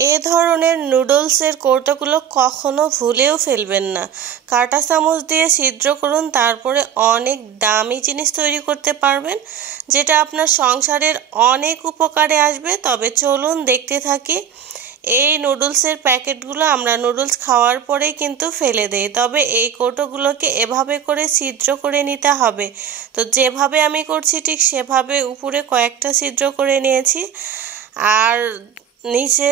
এ ধরনের নুডলসের কৌটোগুলো কখনো ভুলেও ফেলবেন না। কাঁটা চামচ দিয়ে ছিদ্র করুন, তারপরে অনেক দামি জিনিস তৈরি করতে পারবেন, যেটা আপনার সংসারের অনেক উপকারে আসবে। তবে চলুন দেখতে থাকি। এই নুডলসের প্যাকেটগুলো আমরা নুডলস খাওয়ার পরেই কিন্তু ফেলে দেই, তবে এই কৌটোগুলোকে এভাবে করে ছিদ্র করে নিতে হবে। তো যেভাবে আমি করছি ঠিক সেভাবে উপরে কয়েকটা ছিদ্র করে নিয়েছি, আর নিচে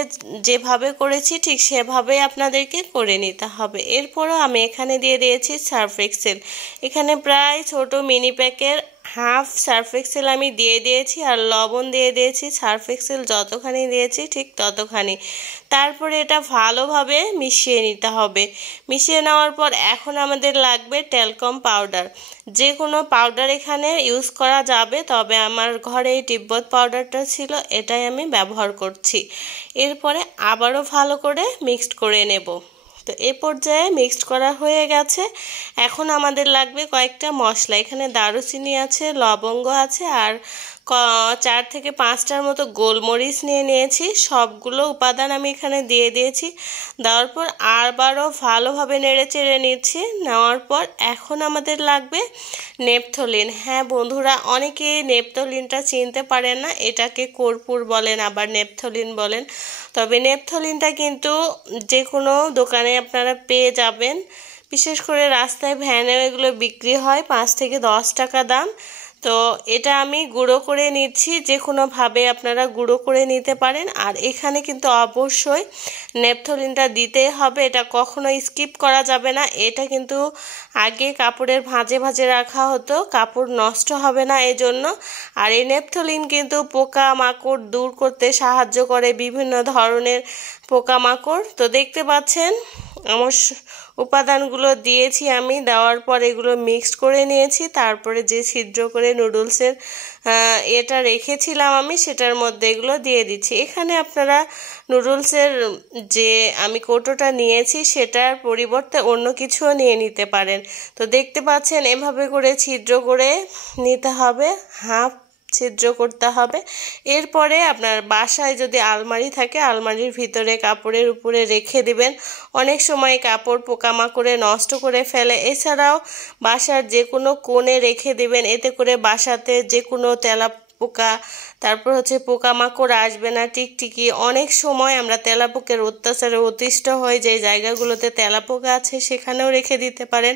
যেভাবে করেছি ঠিক সেভাবে আপনাদেরকে করে নিতে হবে। এরপরও আমি এখানে দিয়ে দিয়েছি সার্ফ এক্সেল। এখানে প্রায় ছোট মিনি প্যাকের হাফ সার্ফ এক্সেল আমি দিয়ে দিয়েছি, আর লবণ দিয়ে দিয়েছি সার্ফ এক্সেল যতখানি দিয়েছি ঠিক ততখানি। তারপরে এটা ভালোভাবে মিশিয়ে নিতে হবে। মিশিয়ে নেওয়ার পর এখন আমাদের লাগবে ট্যালকম পাউডার। যে কোনো পাউডার এখানে ইউজ করা যাবে, তবে আমার ঘরে এই তিব্বত পাউডারটা ছিল, এটাই আমি ব্যবহার করছি। এরপরে আবারও ভালো করে মিক্সড করে নেব। তো এ পর্যায়ে মিক্সড করা হয়ে গেছে। এখন আমাদের লাগবে কয়েকটা মশলা। এখানে দারুচিনি আছে, লবঙ্গ আছে, আর 4 থেকে 5টার মতো গোলমরিচ নিয়ে নিয়েছি। সবগুলো উপাদান আমি এখানে দিয়ে দিয়েছি। দেওয়ার পর আবারও ভালোভাবে নেড়ে চেড়ে নিচ্ছি। নেওয়ার পর এখন আমাদের লাগবে নেপথলিন। হ্যাঁ বন্ধুরা, অনেকে নেপথলিনটা চিনতে পারেন না, এটাকে কর্পূর বলেন, আবার নেপথলিন বলেন। তবে নেপথলিনটা কিন্তু যে কোনো দোকানে আপনারা পেয়ে যাবেন। বিশেষ করে রাস্তায় ভ্যানে এগুলো বিক্রি হয়, 5 থেকে 10 টাকা দাম। তো এটা আমি গুঁড়ো করে নিচ্ছি, যে কোনোভাবে আপনারা গুঁড়ো করে নিতে পারেন। আর এখানে কিন্তু অবশ্যই নেপথলিনটা দিতেই হবে, এটা কখনো স্কিপ করা যাবে না। এটা কিন্তু আগে কাপড়ের ভাঁজে ভাঁজে রাখা হতো, কাপড় নষ্ট হবে না এজন্য। আর এই নেপথলিন কিন্তু পোকামাকড় দূর করতে সাহায্য করে, বিভিন্ন ধরনের পোকামাকড়। তো দেখতে পাচ্ছেন আমার উপাদানগুলো দিয়েছি আমি। দেওয়ার পর এগুলো মিক্সড করে নিয়েছি। তারপরে যে ছিদ্র করে নুডলসের এটা রেখেছিলাম আমি, সেটার মধ্যে এগুলো দিয়ে দিচ্ছি। এখানে আপনারা নুডলসের যে আমি কৌটোটা নিয়েছি সেটার পরিবর্তে অন্য কিছুও নিয়ে নিতে পারেন। তো দেখতে পাচ্ছেন এভাবে করে ছিদ্র করে নিতে হবে, হাফ ছিদ্র করতে হবে। এরপরে আপনার বাসায় যদি আলমারি থাকে, আলমারির ভিতরে কাপড়ের উপরে রেখে দিবেন। অনেক সময় কাপড় পোকামাকড়ে নষ্ট করে ফেলে। এছাড়াও বাসার যে কোনো কোণে রেখে দিবেন, এতে করে বাসাতে যে কোনো তেলাপোকা, তারপর পোকামাকড় আসবে না। টিকটিকি, অনেক সময় আমরা তেলাপোকার অত্যাচারে অতিষ্ঠ হয়ে যে জায়গাগুলোতে তেলাপোকা আছে সেখানেও রেখে দিতে পারেন।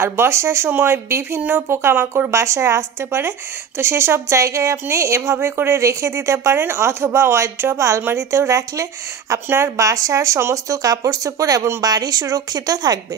আর বর্ষার সময় বিভিন্ন পোকামাকড় বাসায় আসতে পারে, তো সেসব জায়গায় আপনি এভাবে করে রেখে দিতে পারেন, অথবা ওয়ার্ড্রপ আলমারিতেও রাখলে আপনার বাসার সমস্ত কাপড় চোপড় এবং বাড়ি সুরক্ষিত থাকবে।